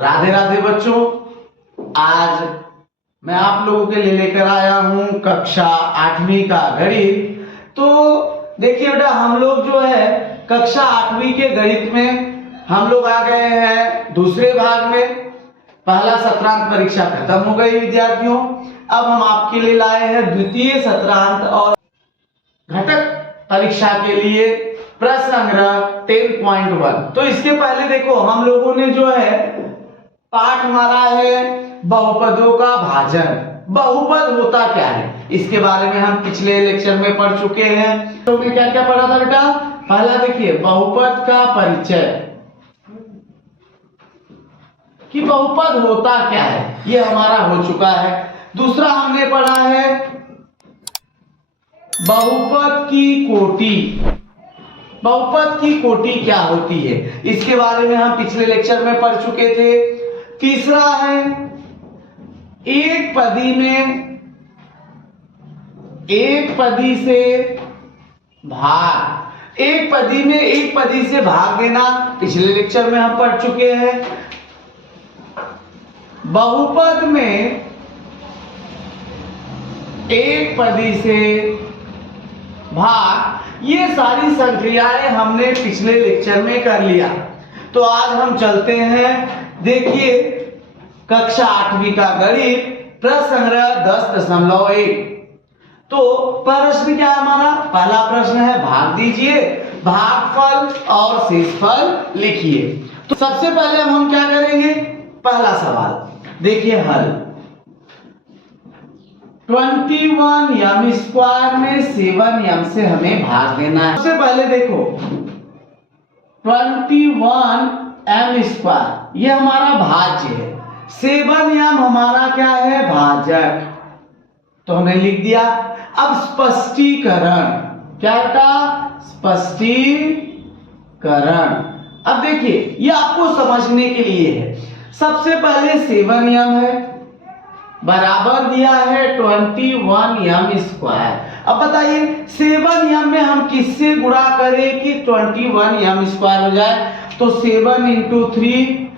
राधे राधे बच्चों, आज मैं आप लोगों के लिए लेकर आया हूं कक्षा 8वीं का गणित। तो देखिए बेटा, हम लोग जो है कक्षा 8वीं के गणित में हम लोग आ गए हैं दूसरे भाग में। पहला सत्रांत परीक्षा खत्म हो गई विद्यार्थियों। अब हम आपके लिए लाए हैं द्वितीय सत्रांत और घटक परीक्षा के लिए प्रश्न संग्रह 10.1। तो इसके पहले देखो, हम लोगों ने जो है पाठ हमारा है बहुपदों का भाजन। बहुपद होता क्या है इसके बारे में हम पिछले लेक्चर में पढ़ चुके हैं। तो क्या क्या पढ़ा था बेटा? पहला देखिए बहुपद का परिचय, कि बहुपद होता क्या है, ये हमारा हो चुका है। दूसरा हमने पढ़ा है बहुपद की कोटि। बहुपद की कोटि क्या होती है इसके बारे में हम पिछले लेक्चर में पढ़ चुके थे। तीसरा है एक पदी में एक पदी से भाग। एक पदी में एक पदी से भाग देना पिछले लेक्चर में हम पढ़ चुके हैं। बहुपद में एक पदी से भाग, ये सारी संक्रियाएं हमने पिछले लेक्चर में कर लिया। तो आज हम चलते हैं, देखिए कक्षा 8वीं का गणित प्रश्न संग्रह 10.1। तो प्रश्न क्या है हमारा? पहला प्रश्न है भाग दीजिए, भागफल और शेषफल लिखिए। तो सबसे पहले हम क्या करेंगे? पहला सवाल देखिए, हल 21m² में 7m से हमें भाग देना है। सबसे पहले देखो 21m², ये हमारा भाज्य है। 7m हमारा क्या है? भाजक। तो हमने लिख दिया। अब स्पष्टीकरण क्या था? स्पष्टीकरण। अब देखिए, ये आपको समझने के लिए है। सबसे पहले 7m है, बराबर दिया है 21m²। अब बताइए 7m में हम किससे गुणा करें कि 21m² हो जाए? तो 7 × 3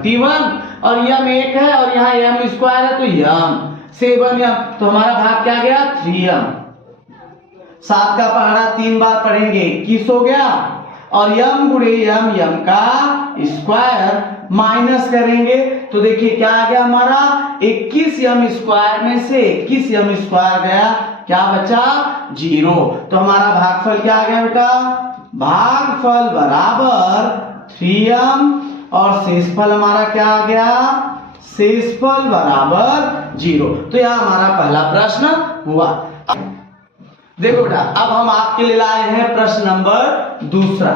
21, और m 1 है और यहाँ m² है तो m 7m। तो हमारा भाग क्या गया? 3m। 7 का पहाड़ा 3 बार पढ़ेंगे, 21 हो गया। और m गुणे m, m का स्क्वायर माइनस करेंगे तो देखिए क्या आ गया हमारा? 21m² में से 21m² गया, क्या बचा? 0। तो हमारा भागफल क्या आ गया बेटा? भागफल बराबर 3m, और शेषफल हमारा क्या आ गया? शेषफल बराबर 0। तो यह हमारा पहला प्रश्न हुआ। देखो बेटा, अब हम आपके लिए लाए हैं प्रश्न नंबर दूसरा।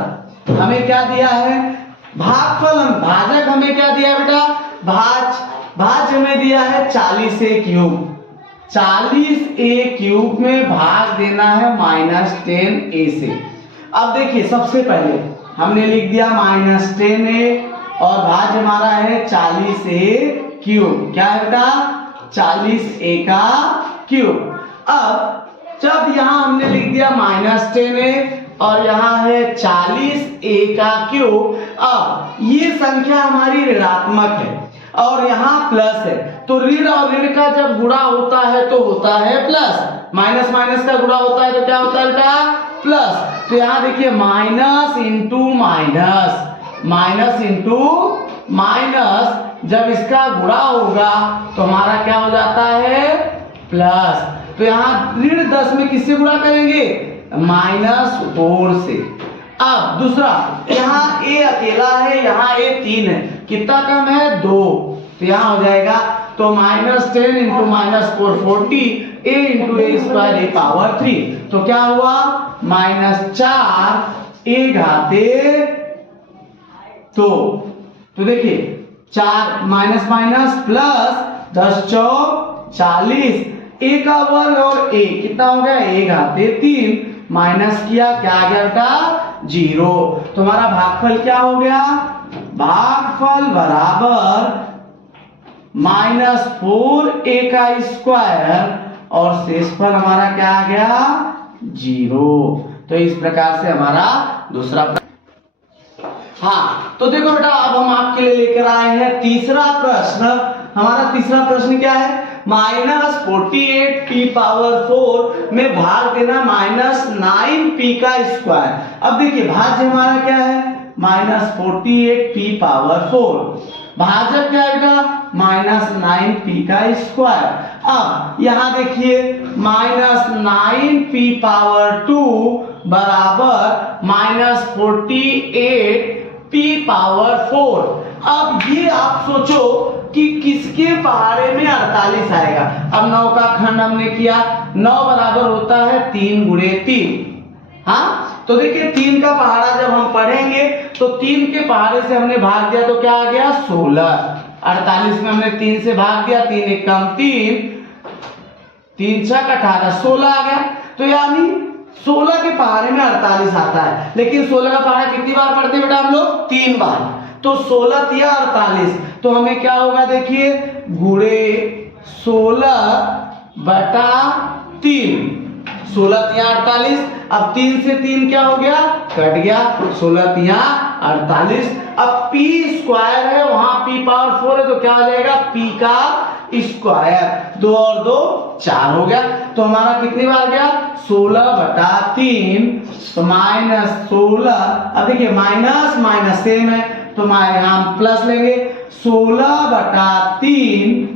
हमें क्या दिया है? भागफल। भाजक हमें क्या दिया बेटा? भाज्य हमें दिया है 40a³। 40a³ में भाग देना है -10a से। अब देखिए, सबसे पहले हमने लिख दिया -10a, और भाज्य हमारा है 40a³। क्या है बेटा? 40a³। अब जब यहां हमने लिख दिया -10a और यहाँ है 40a³, अब ये संख्या हमारी ऋणात्मक है और यहाँ प्लस है। तो ऋण और ऋण का जब गुणा होता है तो होता है प्लस, माइनस माइनस का गुणा होता है तो क्या होता है बेटा? प्लस। तो यहाँ देखिए minus into minus, minus into minus, जब इसका गुणा होगा तो हमारा क्या हो जाता है? प्लस। तो यहाँ ऋण 10 में किससे गुणा करेंगे? -4 से। अब दूसरा, यहाँ a अकेला है, यहाँ a 3 है, कितना कम है? 2। तो यहाँ हो जाएगा तो -10 × -4 40, a × a² a पावर 3। तो क्या हुआ? -4a²। तो देखिए 4 minus minus plus 10 Chowk 40, a का वर्ग और a कितना हो गया? a⁻³ माइनस किया, क्या आ गया बेटा? 0। तो हमारा भागफल क्या हो गया? भागफल बराबर -4a² और शेषफल हमारा क्या आ गया? 0। तो इस प्रकार से हमारा दूसरा हाँ तो देखो बेटा, अब हम आपके लिए लेकर आए हैं तीसरा प्रश्न। हमारा तीसरा प्रश्न क्या है? -48p⁴ में भाग देना -9p का स्क्वायर। अब देखिए भाज्य हमारा क्या है? -48p⁴ भाजक क्या है बेटा? -9p का स्क्वायर। अब यहां देखिए -9p⁴ बराबर -48p⁴। अब ये आप सोचो कि किसके पहाड़े में 48 आएगा। अब 9 का खंड हमने किया, 9 बराबर होता है 3 गुणे 3। हाँ तो देखिए 3 का पहाड़ा जब हम पढ़ेंगे तो 3 के पहाड़े से हमने भाग दिया तो क्या आ गया? 16। 48 में हमने 3 से भाग दिया, 3 एक कम 3, 3 6 18, 16 आ गया। तो यानी 16 के पहाड़े में 48 आता है, लेकिन 16 का पहाड़ा कितनी बार पढ़ते हैं बेटा हम लोग? 3 बार। तो 16 तिया 48, तो हमें क्या होगा देखिए, गुणे 16/3। 16 तिया 48, अब 3 से 3 क्या हो गया? कट गया, 16 तिया 48। अब p स्क्वायर है, वहां p⁴ है, तो क्या हो जाएगा? p का स्क्वायर। 2 और 2 4 हो गया। तो हमारा कितनी बार गया? 16/3। तो -16। अब देखिए माइनस माइनस सेम है, तो हम प्लस लेंगे। 16/3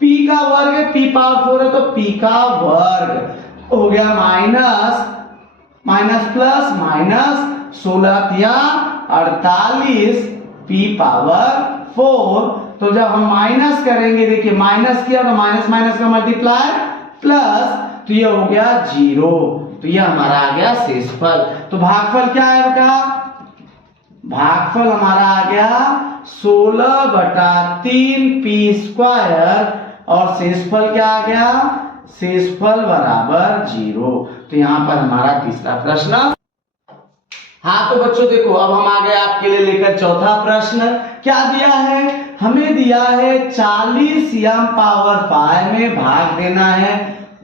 p का वर्ग है, p⁴ है, तो p का वर्ग हो गया माइनस माइनस प्लस माइनस 16 तिया 48 p⁴। तो जब हम माइनस करेंगे, देखिए माइनस किया तो माइनस माइनस का मल्टीप्लाई प्लस, तो ये हो गया 0। तो ये हमारा आ गया शेषफल। तो भागफल क्या है बेटा? भागफल हमारा आ गया 16/3p² और शेषफल क्या आ गया? शेषफल बराबर 0। तो यहां पर हमारा तीसरा प्रश्न। हाँ तो बच्चों देखो, अब हम आ गए आपके लिए लेकर चौथा प्रश्न। क्या दिया है? हमें दिया है 40m⁵ में भाग देना है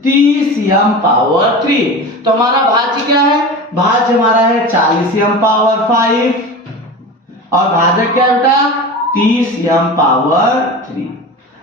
30m⁵। तो हमारा भाज्य क्या है? भाज्य हमारा है 40m⁵ और भाजक क्या है बेटा? 30m⁵।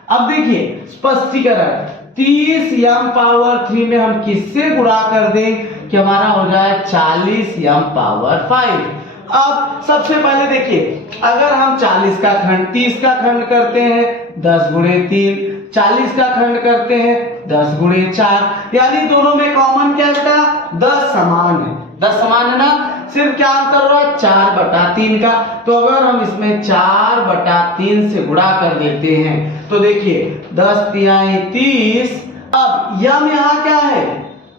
अब देखिए स्पष्टीकरण, 30m⁵ में हम किससे गुणा कर दें कि हमारा हो जाए 40m⁵। अब सबसे पहले देखिए, अगर हम 40 का खंड 30 का खंड करते हैं 10 गुणे 3, 40 का खंड करते हैं 10 गुणे 4, यानी दोनों में कॉमन क्या है बेटा? 10 समान है। 10 समान है ना, सिर्फ क्या अंतर हो रहा है? 4/3 का। तो अगर हम इसमें 4/3 से गुणा कर देते हैं तो देखिए 10 तिहाई 30। अब यम यहाँ क्या है?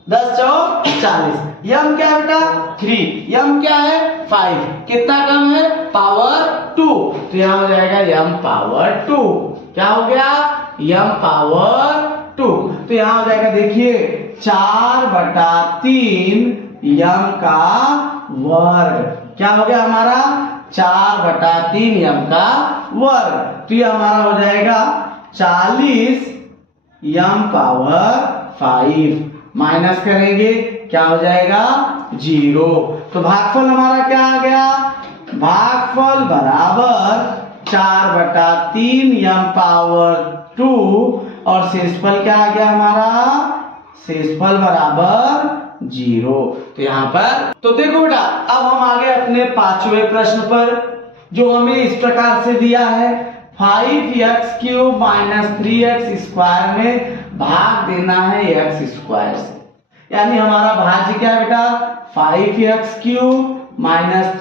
10 चौक 40। यम क्या है बेटा? 3। यम क्या है? 5। कितना कम है? पावर 2। तो यहाँ हो जाएगा m⁵2। क्या हो गया? m⁵2। तो यहाँ हो जाएगा देखिए 4/3 यम का वर्ग। क्या हो गया हमारा? 4/3 यम का वर्ग। तो ये हमारा हो जाएगा 40m⁵ माइनस करेंगे क्या हो जाएगा? 0। तो भागफल हमारा क्या आ गया? भागफल बराबर 4/3 m⁵2 और शेषफल क्या आ गया हमारा? शेषफल बराबर 0। तो यहाँ पर तो देखो बेटा, अब हम आ गए अपने 5वें प्रश्न पर, जो हमें इस प्रकार से दिया है 5x³ - 3x² में भाग देना है x² से। यानी हमारा भाज्य क्या है बेटा? 5x³ -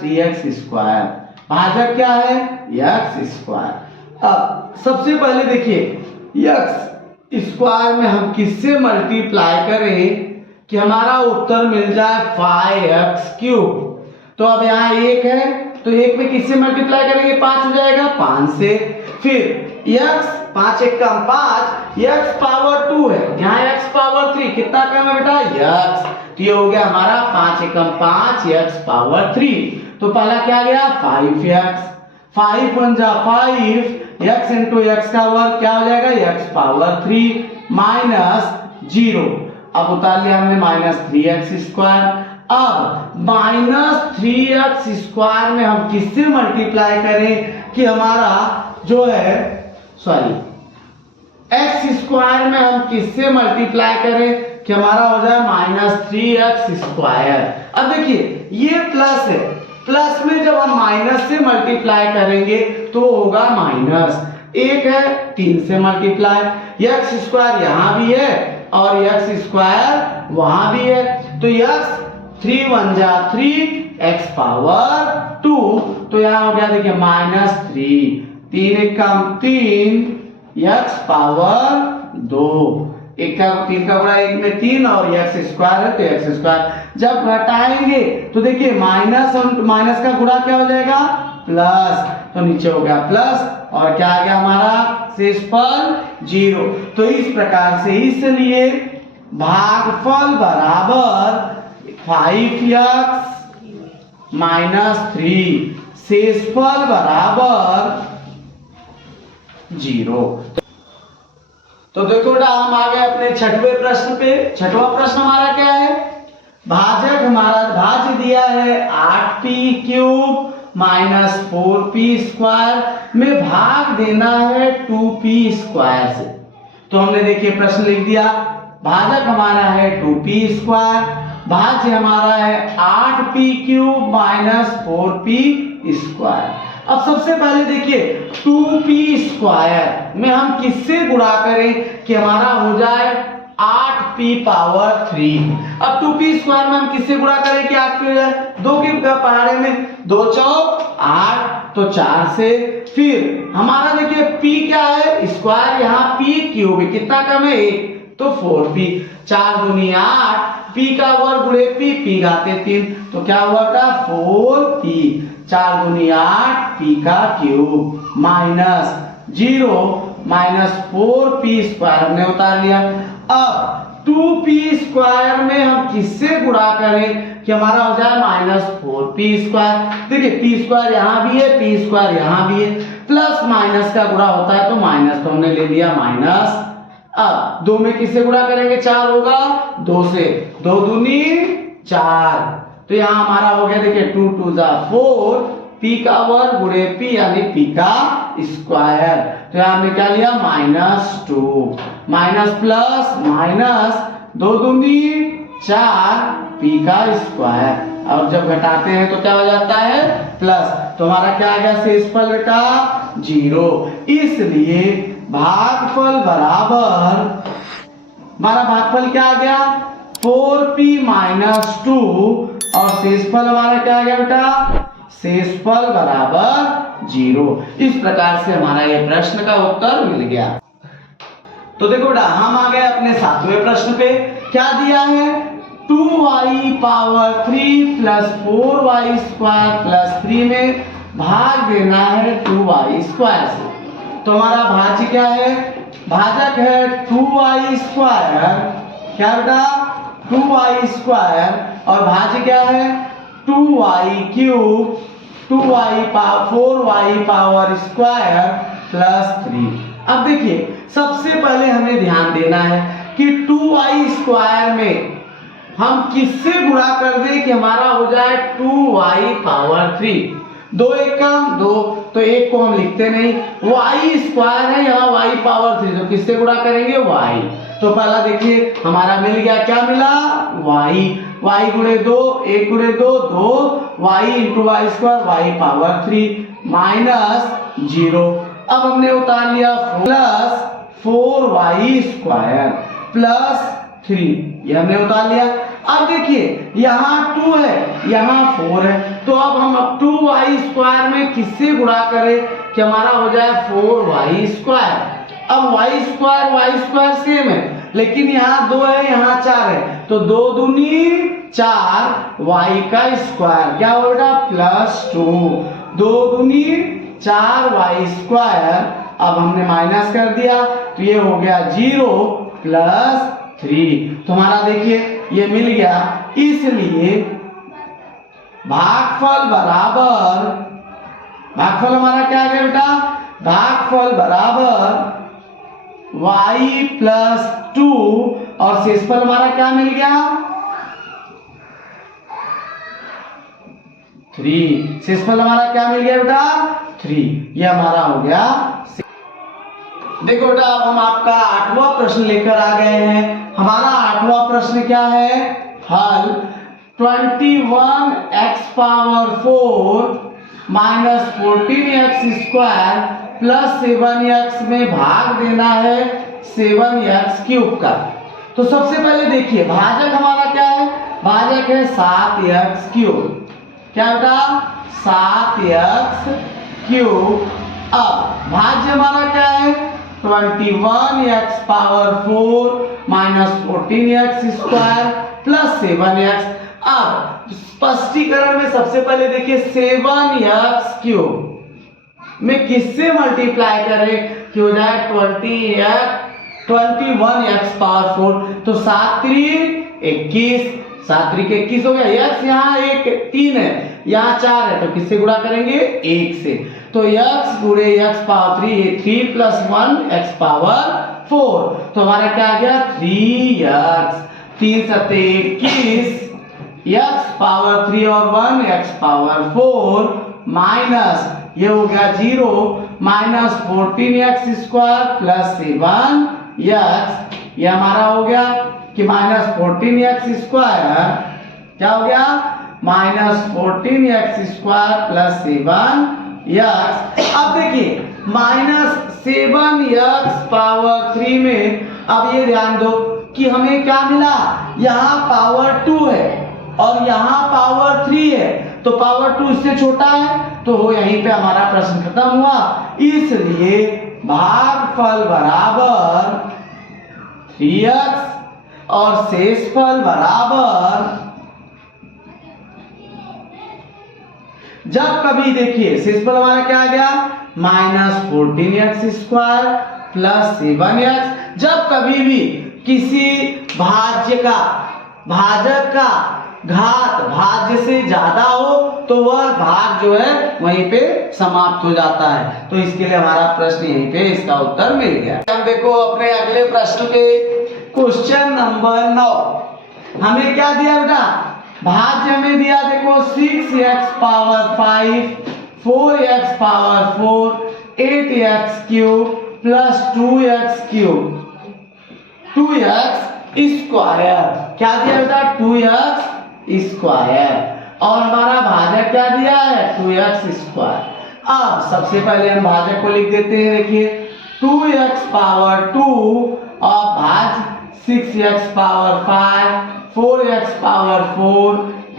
3x²। भाजक क्या है? x²। अब सबसे पहले देखिए x² में हम किससे मल्टीप्लाई करें कि हमारा उत्तर मिल जाए 5x³। तो अब यहाँ 1 है, तो 1 में किससे मल्टीप्लाई करेंगे? 5 हो जाएगा, 5 से। फिर x 5 एक कम 5, x⁴ है, यहाँ x⁴ कितना कम है बेटा? x। तो ये हो गया हमारा 5 एक कम 5 x⁴। तो पहला क्या गया? 5x। 5 1 जा 5, x इंटू x का वर्ग क्या हो जाएगा? x⁴ minus 0। अब उतार लिया हमने -3x²। अब -3x² में हम किससे मल्टीप्लाई करें कि हमारा जो है x² में हम किससे मल्टीप्लाई करें कि हमारा हो जाए -3x²। अब देखिए ये प्लस है, प्लस में जब हम माइनस से मल्टीप्लाई करेंगे तो होगा माइनस, एक है 3 से मल्टीप्लाई, x² यहाँ भी है और x² वहां भी है, तो x 3 1 जा 3 x⁻², तो यहाँ हो गया देखिए -3, 3 1 3 x⁻², एक का 3 का गुणा 1 में 3 और x² है तो x²। जब घटाएंगे तो देखिए माइनस और माइनस का गुणा क्या हो जाएगा प्लस, तो नीचे हो गया प्लस और क्या आ गया हमारा शेषफल 0। तो इस प्रकार से इसलिए भागफल बराबर 5x - 3, शेषफल बराबर 0। तो देखो बेटा हम आ गए अपने छठवें प्रश्न पे। छठवां प्रश्न हमारा क्या है, भाजक हमारा भाज्य दिया है 8p³ - 4p² में भाग देना है 2p² से। तो हमने देखिए प्रश्न लिख दिया, भाजक हमारा है 2p², भाज्य हमारा है 8p³ - 4p²। अब सबसे पहले देखिए 2p² में हम किससे गुणा करें कि हमारा हो जाए 8p⁻3। अब 2p² में हम किससे गुणा करें कि 8p हो जाए, 2 के पहाड़े में 2 चौक 8, तो 4 से, फिर हमारा देखिए p क्या है स्क्वायर, यहाँ p³ कितना कम है 1, तो 4p, 4 दूनी 8, p का वर्ग गुणे p घाते 3, तो क्या हुआ बेटा 4p, 4 दूनी 8 p का क्यूब माइनस 0 -4p² हमने उतार लिया। अब 2p² में हम किससे गुणा करें कि हमारा हो जाए -4p²। देखिए p² यहाँ भी है, p² यहाँ भी है, प्लस माइनस का गुणा होता है तो माइनस, तो हमने ले लिया माइनस। अब 2 में किससे गुणा करेंगे 4 होगा, 2 से, 2 दूनी 4, तो यहाँ हमारा हो गया देखिए 2 2 जा 4, p का वर्ग गुणे p यानी p का स्क्वायर, तो यहाँ हमने क्या लिया -2, माइनस प्लस माइनस, 2 दूनी 4 p का स्क्वायर, और जब घटाते हैं तो क्या हो जाता है प्लस, तो हमारा क्या आ गया शेषफल बेटा 0। इसलिए भागफल बराबर, हमारा भागफल क्या आ गया 4p - 2 और शेषफल हमारा क्या आ गया बेटा शेषफल बराबर 0। इस प्रकार से हमारा ये प्रश्न का उत्तर मिल गया। तो देखो बेटा हम आ गए अपने 7वें प्रश्न पे। क्या दिया है 2y⁻³ + 4y² + 3 में भाग देना है 2y² से। तो हमारा भाज्य क्या है, भाजक है 2y², क्या बेटा 2y² और भाज्य क्या है 2y³ 4y² + 3। अब देखिए सबसे पहले हमें ध्यान देना है कि 2y² में हम किससे गुणा कर दें कि हमारा हो जाए 2y⁻3, 2 1 कम 2, तो 1 को हम लिखते नहीं, y² है यहाँ y⁻3, तो किससे गुणा करेंगे y, तो पहला देखिए हमारा मिल गया, क्या मिला y गुणे 2, 1 गुणे 2 2, y × y² y⁻3 -0। अब हमने उतार लिया प्लस 4y² + 3, ये हमने उतार लिया। अब देखिए यहाँ 2 है यहाँ 4 है, तो अब हम 2y² में किससे गुणा करें कि हमारा हो जाए 4y²। अब y² सेम है, लेकिन यहाँ 2 है यहाँ 4 है, तो 2 दूनी 4 y का स्क्वायर, क्या होगा +2, 2 दूनी 4y²। अब हमने माइनस कर दिया तो ये हो गया 0 + 3, तो हमारा देखिए ये मिल गया। इसलिए भागफल बराबर, भागफल हमारा क्या है बेटा, भागफल बराबर y + 2 और शेषफल हमारा क्या मिल गया 3। शेषफल हमारा क्या मिल गया बेटा 3। ये हमारा हो गया। देखो बेटा अब हम आपका 8वां प्रश्न लेकर आ गए हैं। हमारा 8वां प्रश्न क्या है, हल 21x power 4 minus 14x² plus 7x में भाग देना है 7x क्यूब का। तो सबसे पहले देखिए भाजक हमारा क्या है, भाजक है 7x क्यूब। क्या बेटा 7x क्यूब। अब भाज्य हमारा क्या है 21x power 4 minus 14x² plus 7x। अब स्पष्टीकरण में सबसे पहले देखिए 7x क्यूब में किससे मल्टीप्लाई करें कि हो जाए 21x पावर 4। तो 7 3 21, 7 3 21 हो गया। x यहाँ 3 है, यहाँ 4 है, तो किससे गुणा करेंगे 1 से। तो x गुणे x power 3 3 plus 1 x power 4। तो हमारा क्या आ गया 3x 3 7 21 x पावर 3 और 1 x पावर 4 माइनस ये हो गया 0 माइनस 14x² प्लस 7x। ये हमारा हो गया कि माइनस 14x² क्या हो गया माइनस 14x² प्लस 7x। अब देखिए माइनस 7x पावर 3 में अब ये ध्यान दो कि हमें क्या मिला, यहाँ पावर 2 है और यहाँ पावर 3 है, तो पावर 2 इससे छोटा है, तो वो यहीं पे हमारा प्रश्न खत्म हुआ। इसलिए भागफल बराबर 3x और शेषफल बराबर, जब कभी देखिए शेषफल हमारा क्या आ गया माइनस 14x² प्लस 7x। जब कभी भी किसी भाज्य का भाजक का घात भाज्य से ज्यादा हो तो वह भाग जो है वहीं पे समाप्त हो जाता है। तो इसके लिए हमारा प्रश्न यहीं पे इसका उत्तर मिल गया। हम देखो अपने अगले प्रश्न पे क्वेश्चन नंबर 9। हमें क्या दिया बेटा, भाज्य में दिया देखो 6x power 5 4x power 4 8x cube plus 2x cube 2x square. क्या दिया बेटा 2x स्क्वायर और हमारा भाजक क्या दिया है 2x स्क्वायर। अब सबसे पहले हम भाजक को लिख देते हैं। देखिए 2x पावर 2 और भाज 6x power 5 4x power 4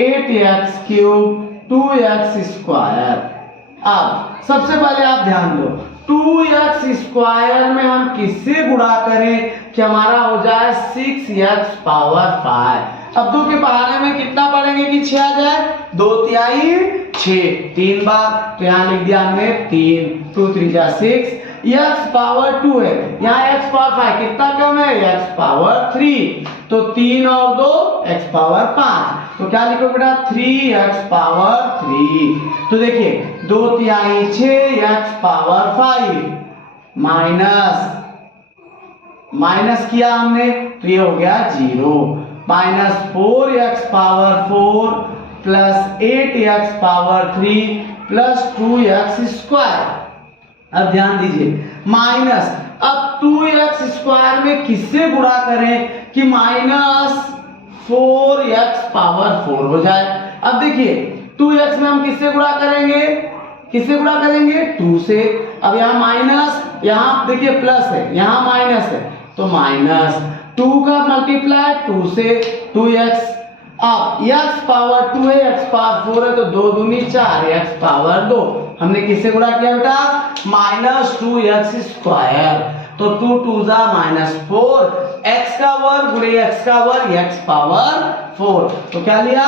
8x cube 2x square. अब सबसे पहले आप ध्यान दो 2x स्क्वायर में हम किससे गुणा करें कि हमारा हो जाए 6x पावर 5। अब 2 के पहाड़े में कितना पढ़ेंगे कि 6 आ जाए, 2 तिहाई 6 3 बार, तो यहाँ लिख दिया हमने 3 2 3 जा 6। x पावर 2 है, यहाँ x पावर 5 कितना कम है x पावर 3, तो 3 और 2 x पावर 5। तो क्या लिखो बेटा 3x पावर 3। तो देखिए 2 तिहाई 6 x पावर 5 माइनस किया हमने तो ये हो गया 0 minus 4x power 4 plus 8x power 3 plus 2x square. अब ध्यान दीजिए माइनस, अब 2x स्क्वायर में किससे गुणा करें कि माइनस 4x पावर 4 हो जाए। अब देखिए 2x में हम किससे गुणा करेंगे, किससे गुणा करेंगे 2 से। अब यहाँ माइनस, यहाँ देखिए प्लस है, यहाँ माइनस है, तो माइनस 2 का मल्टीप्लाई 2 से 2x। अब x पावर 2 है x पावर 4 है, तो 2 दूनी 4 x पावर 2 हमने किससे गुणा किया बेटा माइनस 2x स्क्वायर। तो 2 2 जा माइनस 4 x का वर्ग गुणे x का वर्ग x पावर 4। तो क्या लिया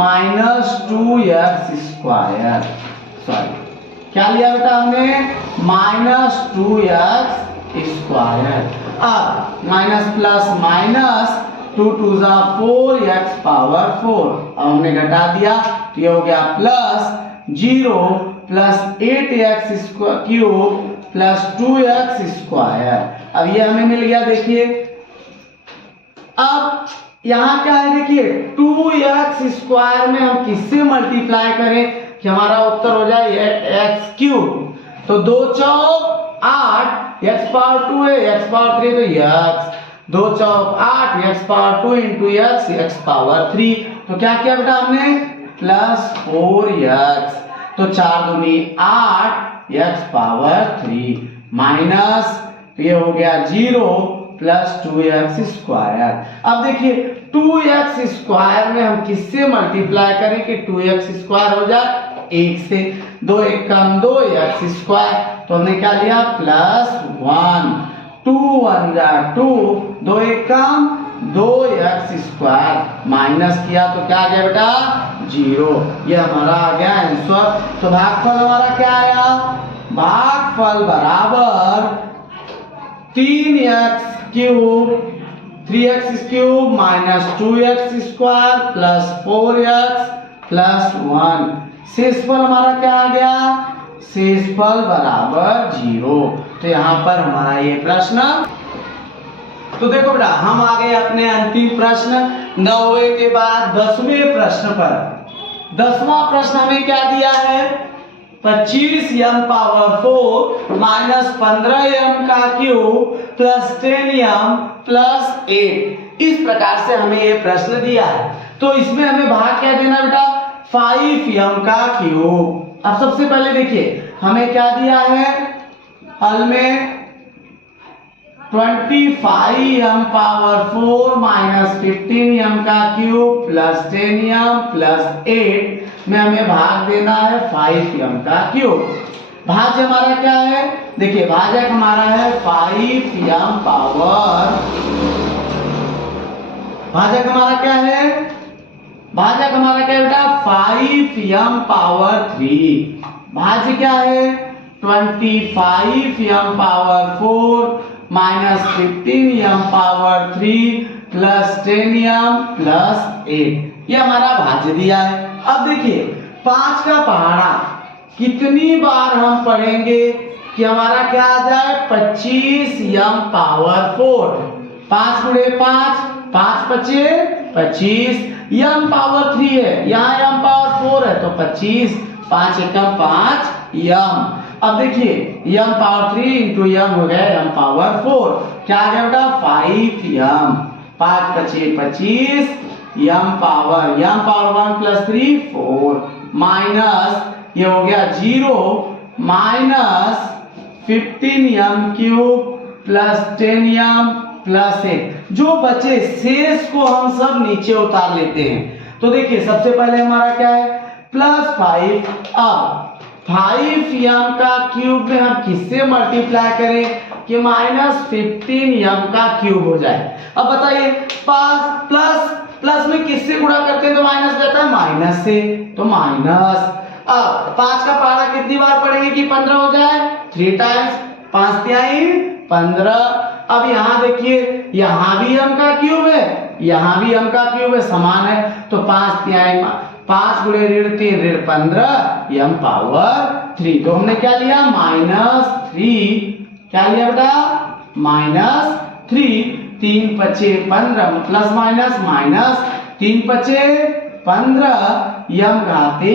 माइनस 2x स्क्वायर, सॉरी क्या लिया बेटा हमने माइनस 2x स्क्वायर। अब माइनस प्लस माइनस 2 2 जा 4 x पावर 4। अब हमने घटा दिया तो ये हो गया plus 0 plus 8x cube plus 2x square. अब ये हमें मिल गया। देखिए अब यहाँ क्या है, देखिए 2x स्क्वायर में हम किससे मल्टीप्लाई करें कि हमारा उत्तर हो जाए एक्स क्यूब। तो 2 चौक 8, एक्स पावर 2 है, एक्स पावर 3 तो एक्स 2 चौक 8, x power 2 into x, x power 3। तो क्या किया बेटा हमने प्लस 4x, तो 4 दूनी 8 एक्स पावर 3 माइनस ये हो गया 0 प्लस 2x स्क्वायर। अब देखिए 2x स्क्वायर में हम किससे मल्टीप्लाई करें कि 2x स्क्वायर हो जाए 1 से, 2 1 कम 2 x स्क्वायर, तो हमने क्या लिया प्लस 1, 2 1 जा 2, 2 1 कम 2x स्क्वायर माइनस किया तो क्या आ गया बेटा 0। ये हमारा आ गया आंसर। तो भागफल हमारा क्या आया, भागफल बराबर 3x cube 3x cube minus 2x square plus 4x plus 1। शेषफल हमारा क्या आ गया, शेषफल बराबर 0। तो यहाँ पर हमारा ये प्रश्न। तो देखो बेटा हम आ गए अपने अंतिम प्रश्न 9वें के बाद 10वें प्रश्न पर। 10वां प्रश्न हमें क्या दिया है, 25m पावर 4 माइनस 15m का क्यूब प्लस 10m प्लस 8। इस प्रकार से हमें ये प्रश्न दिया है। तो इसमें हमें भाग क्या देना बेटा 5m का क्यूब। अब सबसे पहले देखिए हमें क्या दिया है, हल में 25m पावर 4 माइनस 15m का क्यूब प्लस 10m प्लस 8 में हमें भाग देना है 5m का क्यूब। भाज्य हमारा क्या है, देखिए भाजक हमारा है 5m पावर, भाजक हमारा क्या है, भाजक हमारा क्या है बेटा 5m पावर 3। भाज्य क्या है 25m power 4 minus 15m power 3 plus 10m plus 8। ये हमारा भाज्य दिया है। अब देखिए 5 का पहाड़ा कितनी बार हम पढ़ेंगे कि हमारा क्या आ जाए 25m पावर 4। 5 गुणे 5, 5 पचे 25, m पावर 3 है, यहाँ m पावर 4 है तो 25, 5 एकम 5 m। अब देखिए m पावर 3 इंटू m हो गया m पावर 4, क्या आ गया बेटा 5m, 5 पचे 25, m पावर 1 प्लस 3 4 माइनस ये हो गया 0 minus 15m cube plus 10m plus 8। जो बचे शेष को हम सब नीचे उतार लेते हैं। तो देखिए सबसे पहले हमारा क्या है प्लस 5। अब 5m का क्यूब में हम किससे मल्टीप्लाई करें कि माइनस 15m का क्यूब हो जाए। अब बताइए पास प्लस प्लस में किससे गुणा करते हैं तो माइनस रहता है माइनस से, तो माइनस। अब 5 का पहाड़ा कितनी बार पढ़ेंगे कि 15 हो जाए 3 टाइम्स, 5 तिहाई 15। अब यहाँ देखिए यहाँ भी m का क्यूब है, यहाँ भी m का क्यूब है, समान है, तो 5 तिहाई 5 गुणे ऋण 3 ऋण 15 m पावर 3। तो हमने क्या लिया -3, क्या लिया बेटा -3। 3 पचे 15 प्लस माइनस माइनस 3 पचे 15 m घाते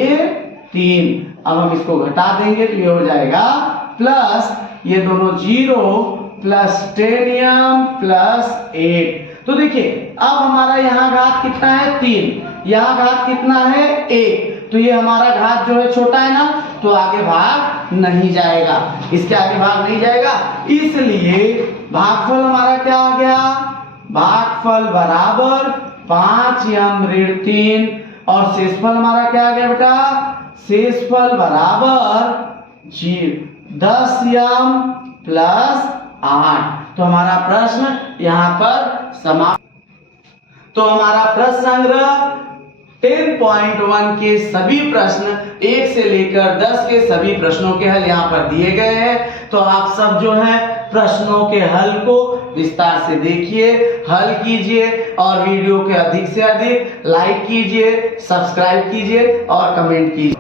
3। अब हम इसको घटा देंगे तो ये हो जाएगा प्लस ये दोनों 0 प्लस 10m प्लस 8। तो देखिए अब हमारा यहाँ घात कितना है 3, यहाँ घात कितना है 1, तो ये हमारा घात जो है छोटा है ना, तो आगे भाग नहीं जाएगा, इसके आगे भाग नहीं जाएगा, इसलिए भागफल हमारा क्या आ गया, भागफल बराबर 5m ऋण 3 और शेषफल हमारा क्या आ गया बेटा, शेषफल बराबर 10m प्लस 8। तो हमारा प्रश्न यहाँ पर समाप्त। तो हमारा प्रश्न संग्रह 10.1 के सभी प्रश्न 1 से लेकर 10 के सभी प्रश्नों के हल यहाँ पर दिए गए हैं। तो आप सब जो है प्रश्नों के हल को विस्तार से देखिए, हल कीजिए और वीडियो के अधिक से अधिक लाइक कीजिए, सब्सक्राइब कीजिए और कमेंट कीजिए।